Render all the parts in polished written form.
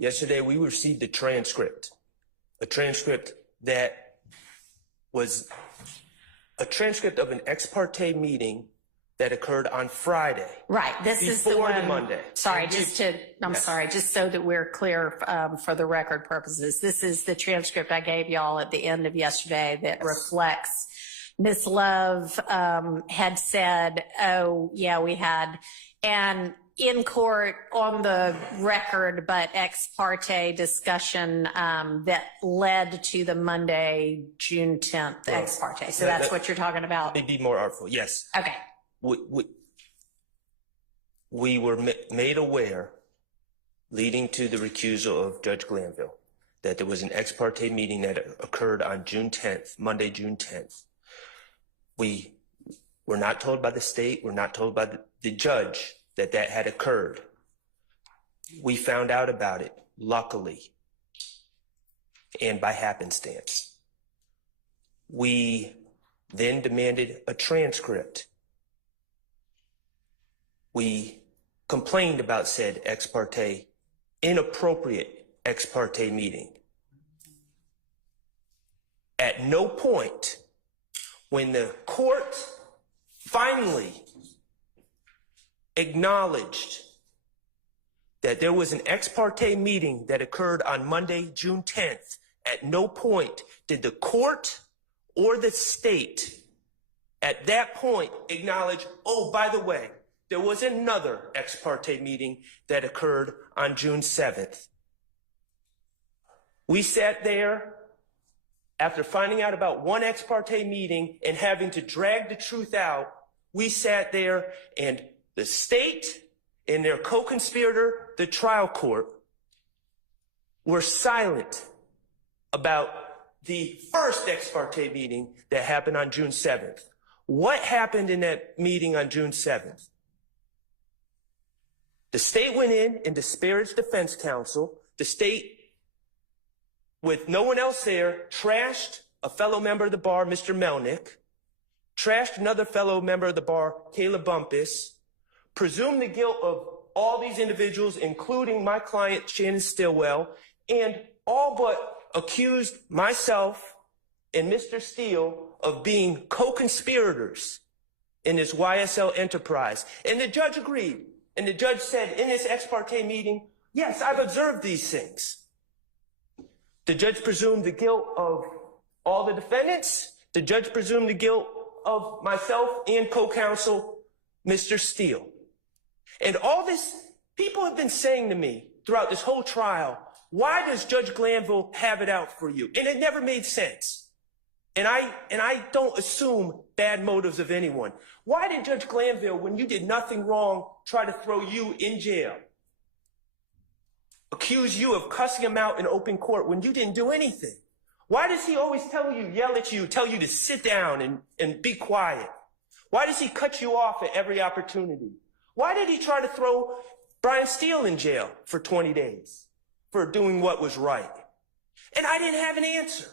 Yesterday, we received a transcript that was a transcript of an ex parte meeting that occurred on Friday. Right. This is the one. Before the Monday. Sorry, just so that we're clear for the record purposes. This is the transcript I gave y'all at the end of yesterday that reflects Ms. Love had said, oh, yeah, we had, and in court on the record, but ex parte discussion that led to the Monday, June 10th ex parte. So that's what you're talking about? Let me be more artful. Yes. Okay. We were made aware, leading to the recusal of Judge Glanville, that there was an ex parte meeting that occurred on June 10th, Monday, June 10th. We were not told by the state, we're not told by the judge that had occurred. We found out about it, luckily, and by happenstance. We then demanded a transcript. We complained about said ex parte, inappropriate ex parte meeting. At no point, when the court finally acknowledged that there was an ex parte meeting that occurred on Monday, June 10th, at no point did the court or the state at that point acknowledge, oh, by the way, there was another ex parte meeting that occurred on June 7th. We sat there after finding out about one ex parte meeting and having to drag the truth out. We sat there and the state and their co-conspirator, the trial court, were silent about the first ex parte meeting that happened on June 7th. What happened in that meeting on June 7th? The state went in and disparaged defense counsel. The state, with no one else there, trashed a fellow member of the bar, Mr. Melnick, trashed another fellow member of the bar, Kayla Bumpus, presumed the guilt of all these individuals, including my client, Shannon Stillwell, and all but accused myself and Mr. Steele of being co-conspirators in this YSL enterprise. And the judge agreed. And the judge said in this ex parte meeting, yes, I've observed these things. The judge presumed the guilt of all the defendants. The judge presumed the guilt of myself and co-counsel, Mr. Steele. And all this, people have been saying to me throughout this whole trial, why does Judge Glanville have it out for you? And it never made sense. And I don't assume bad motives of anyone. Why did Judge Glanville, when you did nothing wrong, try to throw you in jail? Accuse you of cussing him out in open court when you didn't do anything? Why does he always tell you, yell at you, tell you to sit down and be quiet? Why does he cut you off at every opportunity? Why did he try to throw Brian Steele in jail for 20 days for doing what was right? And I didn't have an answer.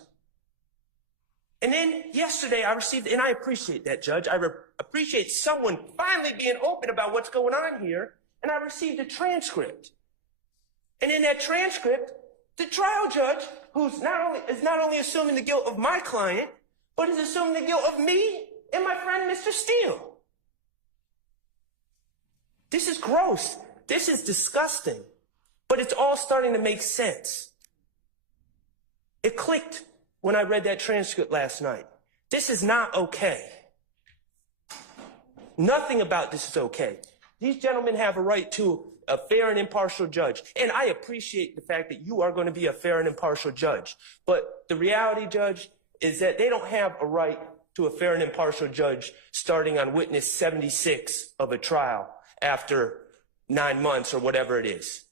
And then yesterday I received, and I appreciate that, Judge. I appreciate someone finally being open about what's going on here. And I received a transcript. And in that transcript, the trial judge, who's not only assuming the guilt of my client, but is assuming the guilt of me and my friend, Mr. Steele. This is gross. This is disgusting. But it's all starting to make sense. It clicked when I read that transcript last night. This is not okay. Nothing about this is okay. These gentlemen have a right to a fair and impartial judge. And I appreciate the fact that you are going to be a fair and impartial judge. But the reality, Judge, is that they don't have a right to a fair and impartial judge starting on witness 76 of a trial after 9 months or whatever it is.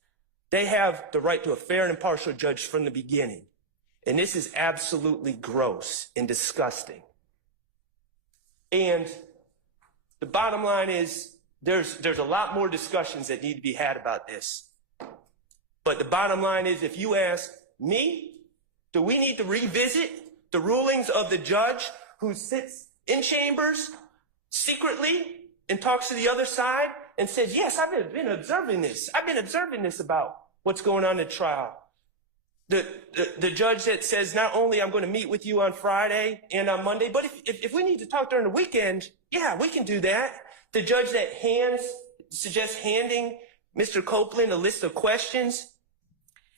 They have the right to a fair and impartial judge from the beginning. And this is absolutely gross and disgusting. And the bottom line is there's a lot more discussions that need to be had about this. But the bottom line is, if you ask me, do we need to revisit the rulings of the judge who sits in chambers secretly and talks to the other side and says, yes, I've been observing this. I've been observing this about what's going on in the trial. The judge that says, not only I'm going to meet with you on Friday and on Monday, but if we need to talk during the weekend, yeah, we can do that. The judge that suggests handing Mr. Copeland a list of questions.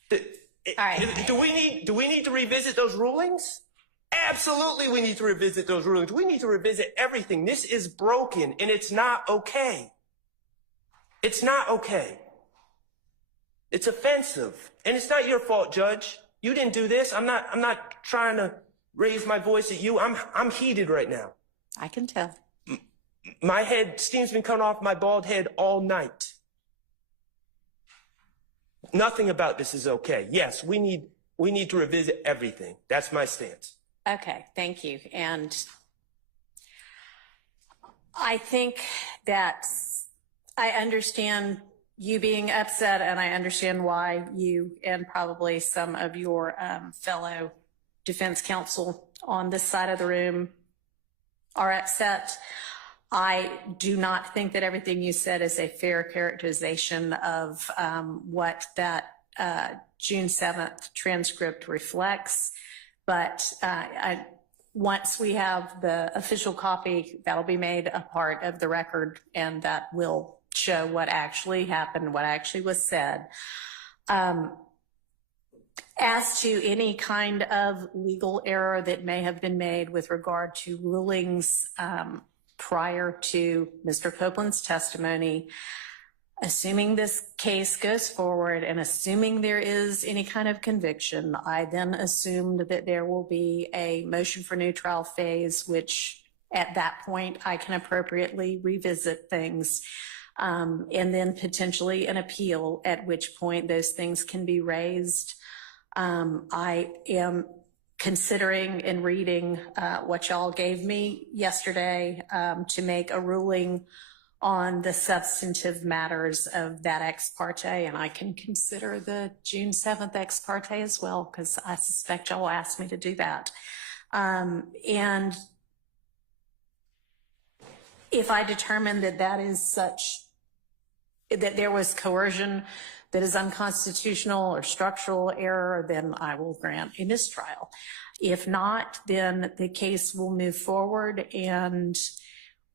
All right. Do we need to revisit those rulings? Absolutely, we need to revisit those rulings. We need to revisit everything. This is broken, and it's not okay. It's not okay. It's offensive, and it's not your fault, Judge. You didn't do this. I'm not trying to raise my voice at you. I'm heated right now. I can tell. My steam's been coming off my bald head all night. Nothing about this is okay. Yes, we need to revisit everything. That's my stance. Okay, thank you. And I think that I understand you being upset, and I understand why you and probably some of your fellow defense counsel on this side of the room are upset. I do not think that everything you said is a fair characterization of what that June 7th transcript reflects. But once we have the official copy, that'll be made a part of the record, and that will show what actually happened, what actually was said. As to any kind of legal error that may have been made with regard to rulings prior to Mr. Copeland's testimony, assuming this case goes forward and assuming there is any kind of conviction, I then assumed that there will be a motion for new trial phase, which at that point I can appropriately revisit things, and then potentially an appeal, at which point those things can be raised. I am considering and reading what y'all gave me yesterday to make a ruling on the substantive matters of that ex parte, and I can consider the June 7th ex parte as well, because I suspect y'all will ask me to do that. And if I determine that that is such, that there was coercion that is unconstitutional or structural error, then I will grant a mistrial. If not, then the case will move forward and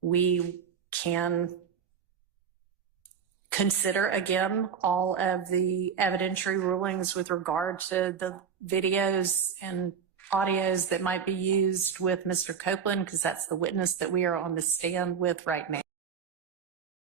we can consider again all of the evidentiary rulings with regard to the videos and audios that might be used with Mr. Copeland, because that's the witness that we are on the stand with right now.